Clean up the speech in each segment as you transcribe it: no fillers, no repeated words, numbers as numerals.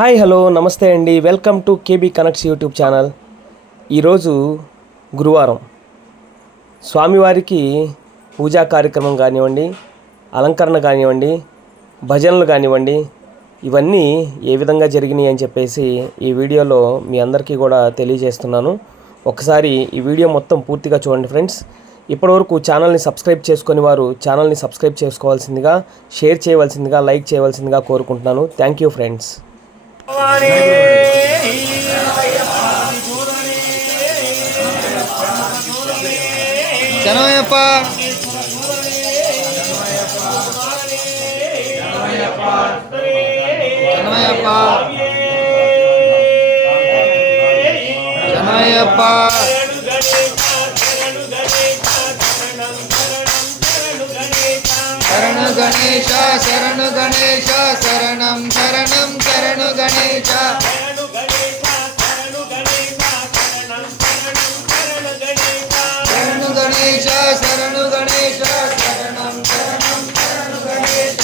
Hi hello నమస్తే అండి, welcome to KB connects YouTube channel. ఈరోజు గురువారం. స్వామివారికి పూజా కార్యక్రమం కానివ్వండి, అలంకరణ కానివ్వండి, భజనలు కానివ్వండి, ఇవన్నీ ఏ విధంగా జరిగినాయి అని చెప్పేసి ఈ వీడియోలో మీ అందరికీ కూడా తెలియజేస్తున్నాను. ఒకసారి ఈ వీడియో మొత్తం పూర్తిగా చూడండి ఫ్రెండ్స్. ఇప్పటివరకు ఛానల్ని సబ్స్క్రైబ్ చేసుకొని వారు ఛానల్ని సబ్స్క్రైబ్ చేసుకోవాల్సిందిగా, షేర్ చేయవలసిందిగా, లైక్ చేయవలసిందిగా కోరుకుంటున్నాను. Thank you friends. శరణమయ్యప్ప శరణమయ్యప్ప శరణమయ్యప్ప శరణు గణేశ శరణు గణేశ శరణం శరణం శరణు గణేశ శరణు గణేశ శరణు గణేశ శరణం శరణం శరణు గణేశ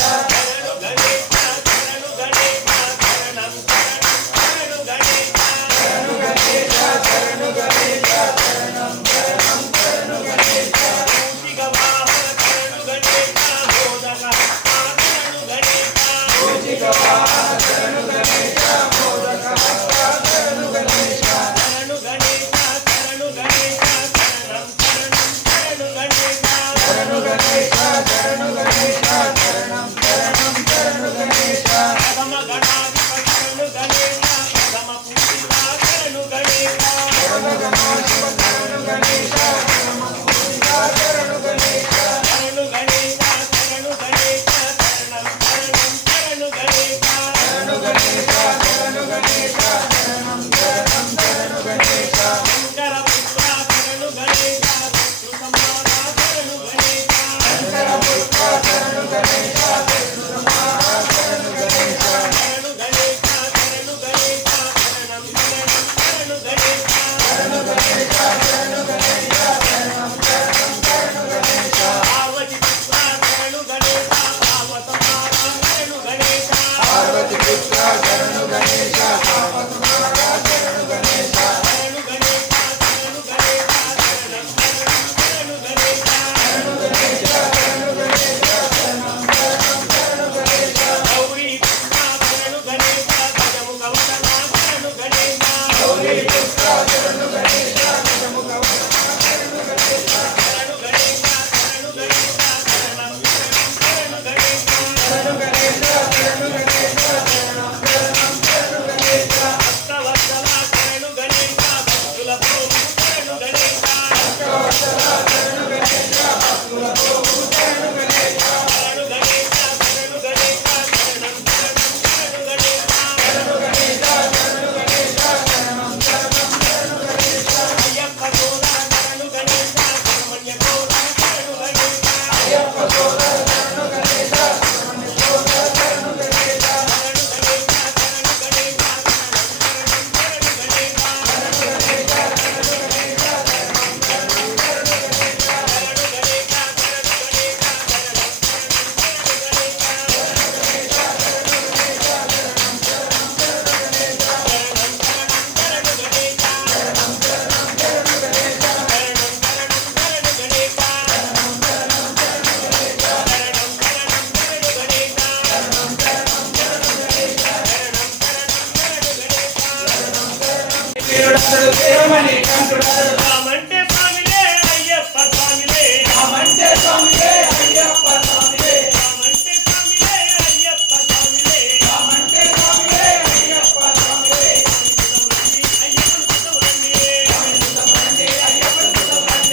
రామంటే స్వామిలే అయ్యప్ప స్వామిలే రామంటే స్వామిలే అయ్యప్ప స్వామిలే రామంటే స్వామిలే అయ్యప్ప స్వామిలే రామంటే స్వామిలే అయ్యప్ప స్వామిలే అయ్యప్ప సుతవండి అయ్యప్ప సుతవండి అయ్యప్ప సుతవండి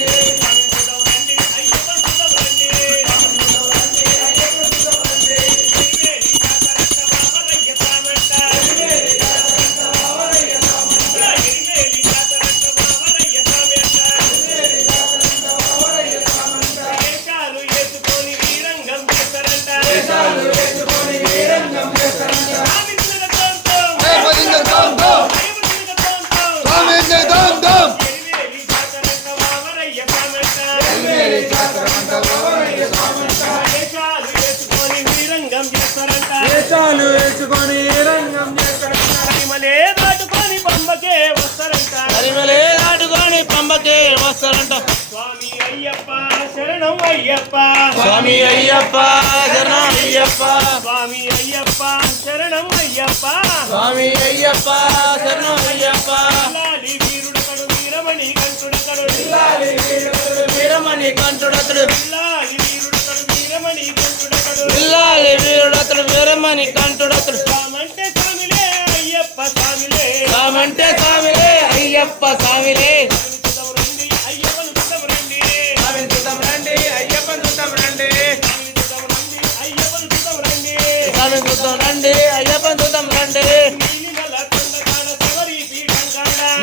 అయ్యప్ప సుతవండి వేడి జాతరట బాబరయ్య సామంట వేడి జాతరట బాబరయ్య సామంట వేడి జాతరట తరిమలే దాటుకొని పంబకే వస్తారంట స్వామి అయ్యప్ప శరణం అయ్యప్ప స్వామి అయ్యప్ప శరణం అయ్యప్ప స్వామి అయ్యప్ప శరణం అయ్యప్ప స్వామి అయ్యప్ప శరణం అయ్యప్ప లాలి వీరుడకడు వీరమణి కంటుడకడు వీరమణి కంఠుడతడు లాలి వీరుడకడు వీరమణి కంటుడకడు పిల్లాలి వీరుడతడు వీరమణి కంఠుడతడు స్వామంటే స్వామిలే అయ్యప్ప స్వామిలే స్వామంటే స్వామిలే అయ్యప్ప స్వామిలే రండి అయ్యప్పను చూద్దాం రండి స్వామిని చూద్దాం రండి అయ్యప్పని చూద్దాం రండి అయ్యప్పను చూద్దాం రండి స్వామిని చూద్దాం రండి అయ్యప్పని చూద్దాం రండి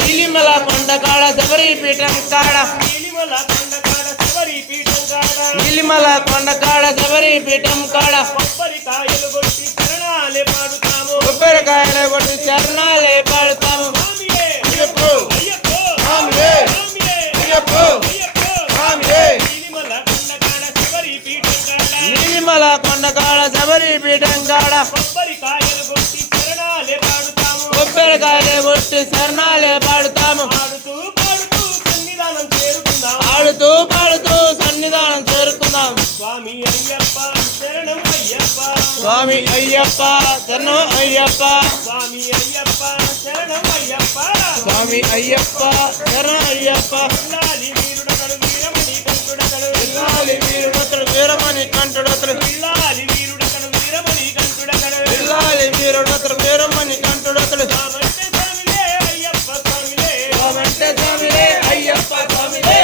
నీలిమల కొండకాడ శబరి పీఠం కాడ నీలిమల కొండకాడ శబరి పీఠం కాడ నీలిమల కొండకాడ శబరి పీఠం కాడ నీలిమల కొండకాడ శబరి పీఠం కాడ కొబ్బరికాయలు కొట్టి శరణాలే పాడుతాము కొబ్బరికాయలు కొట్టి చరణాలే పాడుతాము స్వామియే అయ్యప్పో అయ్యప్పో స్వామియే స్వామియే అయ్యప్పో అయ్యప్పో స్వామియే నీలిమల కొండకాడ శబరి పీఠం కాడ నీలిమల కొండకాడ శబరి పీఠం కాడ కొబ్బరికాయలు కొట్టి శరణాలే పాడుతాము కొబ్బరికాయలు కొట్టి చరణాలే పాడుతాము పాడుతూ పాడుతూ సన్నిధానం చేరుకుందాం ఆడుతూ పాడుతూ సన్నిధానం చేరుకుందాం స్వామి అయ్యప్ప శరణం అయ్యప్ప స్వామి అయ్యప్ప శరణం అయ్యప్ప స్వామి అయ్యప్ప శరణం అయ్యప్ప స్వామి అయ్యప్ప శరణం అయ్యప్ప లాలి వీరుడకడు వీరమణి కంటుడకడు పిల్లాలి వీరుడతడు వీరమణి కంఠుడతడు లాలి వీరుడకడు వీరమణి కంటుడకడు పిల్లాలి వీరుడతడు వీరమణి కంఠుడతడు స్వామంటే స్వామిలే అయ్యప్ప స్వామిలే స్వామంటే స్వామిలే అయ్యప్ప స్వామిలే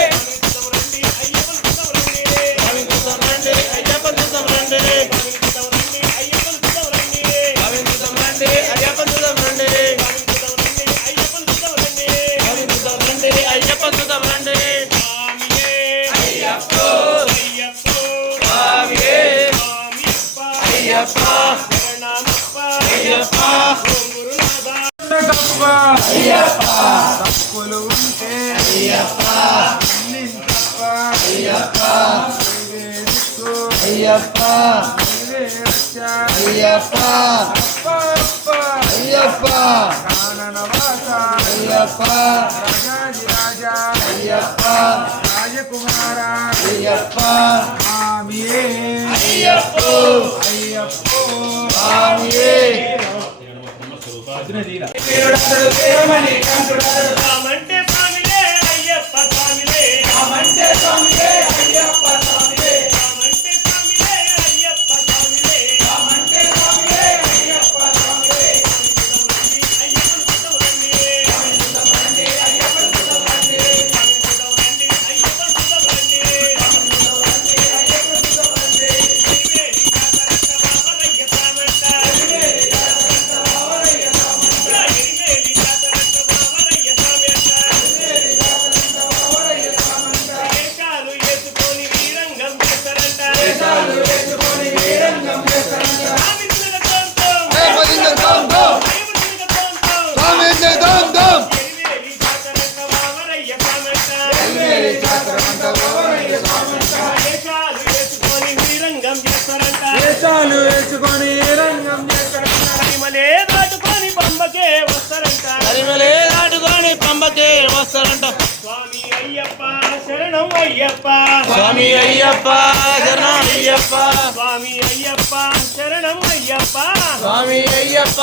రండి అయ్యప్పను చూద్దాం రండి స్వామి చూద్దాం రండి అయ్యప్పని చూద్దాం రండి చూద్దాం రండి అయ్యప్పను చూద్దాం రండి స్వామి చూద్దాం రండి అయ్యప్పని చూద్దాం రండి అయ్యప్పను చూద్దాం రండి స్వామి చూద్దాం రండి అయ్యప్పని చూద్దాం రండి స్వామియే అయ్యప్పో అయ్యప్పో స్వామియే స్వామియప్ప అయ్యప్ప శరణమప్ప అయ్యప్ప ఓం గురునాథ తప్పులు ఉంటే అయ్యప్ప నింతప్ప అయ్యప్ప దిక్కు అయ్యప్ప రక్ష అయ్యప్ప అప్ప అయ్యప్ప కాననవాస అయ్యప్ప రాజాదిరాజా అయ్యప్ప రాజకుమార అయ్యప్ప స్వామియే అయ్యప్పో అయ్యప్పో స్వామియే వీరుడతడు వీరమణి కంఠుడతడు రామంటే స్వామిలే అయ్యప్ప స్వామిలే రామంటే స్వామియే అయ్యప్ప స్వామియే రామంటే స్వామిలే అయ్యప్ప స్వామిలే రామంటే స్వామియే అయ్యప్ప స్వామియే అయ్యప్పను చూద్దాం రండి చూద్దాం రండి అయ్యప్పని చూద్దాం రండి చూద్దాం రండి అయ్యప్పను చూద్దాం రండి అయ్యప్పని చూద్దాం రండి తిరువేలి జాతరక్క బాబరయ్య సామంట తిరువేలి జాతరక్క బాబరయ్య సామంట తిరువేలి జాతరక్క బాబరయ్య సామంట తిరువేలి జాతరక్క బాబరయ్య సామంట వేషాలు వేసుకొని వీరంగం చేస్తారంట వేషాలు వేసుకొని వీరంగం చేస్తారంట స్వామి తిలకతోంతో జై భజన దమ్ దమ్ దైవ తిలకతోంతో స్వామి జై దమ్ దమ్ తిరువేలి జాతరక్క బాబరయ్య సామంట తిరువేలి జాతరక్క బాబరయ్య సామంట వేషాలు వేసుకొని వీరంగం చేస్తారంట వేషాలు వేసుకొని రంగం చేస్తారంట మహిమలే దాటుకొని పంబకే వస్తారంట తరిమలే దాటుకొని పంబకే వస్తారంట స్వామి అయ్యప్ప శరణం అయ్యప్ప స్వామి అయ్యప్ప శరణం అయ్యప్ప స్వామి అయ్యప్ప శరణం అయ్యప్ప స్వామి అయ్యప్ప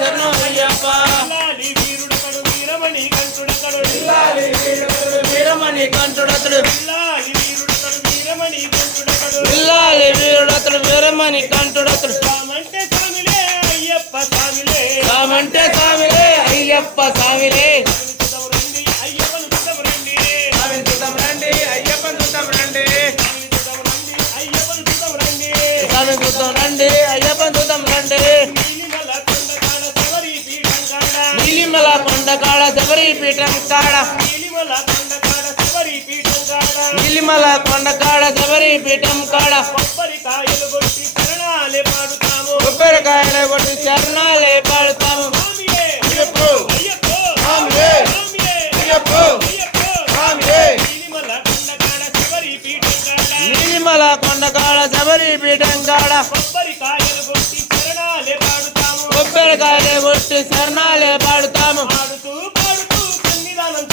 శరణం అయ్యప్ప లాలి వీరుడకడు వీరమణి కంటుడకడు పిల్లాలి వీరుడతడు వీరమణి కంఠుడతడు లాలి వీరుడకడు వీరమణి కంటుడకడు పిల్లాలి వీరుడతడు వీరమణి కంఠుడతడు స్వామంటే స్వామిలే అయ్యప్ప స్వామిలే స్వామంటే స్వామిలే అయ్యప్ప స్వామిలే చూద్దాం రండి అయ్యప్పను చూద్దాం రండి స్వామిని చూద్దాం రండి అయ్యప్పని చూద్దాం రండి చూద్దాం రండి అయ్యప్పను చూద్దాం రండి స్వామిని చూద్దాం రండి అయ్యప్పని చూద్దాం రండి నీలిమల కొండకాడ శబరి పీఠం కాడ నీలిమల కొండకాడ శబరి పీఠం కాడ నీలిమల కొండకాడ శబరి పీఠం కాడ నీలిమల కొండకాడ శబరి పీఠం కాడ కొబ్బరికాయలు కొట్టి శరణాలే పాడుతాము కొబ్బరికాయలు కొట్టి చరణాలే పాడుతాము స్వామియే అయ్యప్పో అయ్యప్పో స్వామియే స్వామియే అయ్యప్పో అయ్యప్పో స్వామియే నీలిమల కొండకాడ శబరి పీఠం కాడ నీలిమల కొండకాడ శబరి పీఠం కాడ కొబ్బరికాయలు కొట్టి శరణాలే పాడుతాము కొబ్బరికాయలు కొట్టి చరణాలే పాడుతాము పాడుతూ పాడుతూ సన్నిధానం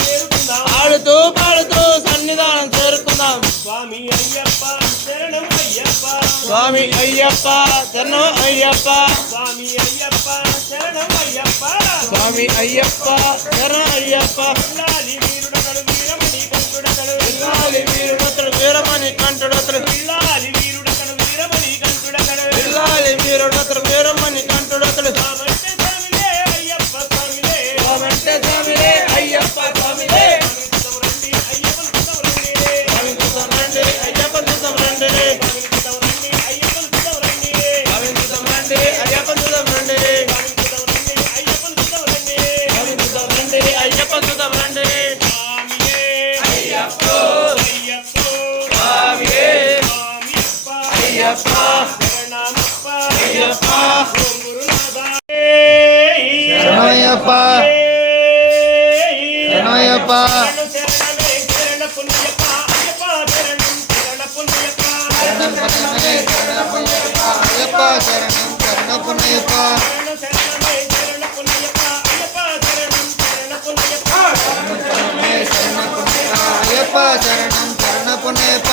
స్వామి అయ్యప్ప శరణు అయ్యప్ప స్వామి అయ్యప్ప శరణం అయ్యప్ప స్వామి అయ్యప్ప శరణు అయ్యప్ప పిల్లాలి వీరుడతడు వీరమణి కంటుడతడు పిల్లాలి వీరుడతడు వీరమణి కంటుడతడు పిల్లాలి వీరుడతడు వీరమణి కంటుడతడు పిల్లాలి వీరుడతడు వీరమణి కంటుడతడు స్వామంటే స్వామిలే అయ్యప్ప స్వామిలే స్వామంటే స్వామిలే అయ్యప్ప స్వామిలే రండి అయ్యప్పను చూద్దాం రండి స్వామి చూద్దాం రండి అయ్యప్ప చూద్దాం రండి చూద్దాం రండి అయ్యప్పను చూద్దాం రండి స్వామి చూద్దాం రండి అయ్యప్ప చూద్దాం రండి అయ్యప్పను చూద్దాం రండి స్వామి చూద్దాం రండి అయ్యప్ప చూద్దాం రండి స్వామియే అయ్యప్ప అయ్యప్ప స్వామియే స్వామియప్ప అయ్యప్ప శరణమప్ప అయ్యప్ప ఓం గురునాథ శరణయ్యప్ప శరణయ్యప్ప శరణమే శరణ పుణ్యప్ప అయ్యప్ప శరణం శరణ పుణ్యప్ప శరణం శరణమే శరణ పుణ్యప్ప అయ్యప్ప శరణం శరణ పుణ్యప్ప శరణమే శరణ పుణ్యప్ప అయ్యప్ప శరణం శరణ పుణ్యప్ప శరణమే శరణ పుణ్యప్ప అయ్యప్ప శరణం శరణ పుణ్యప్ప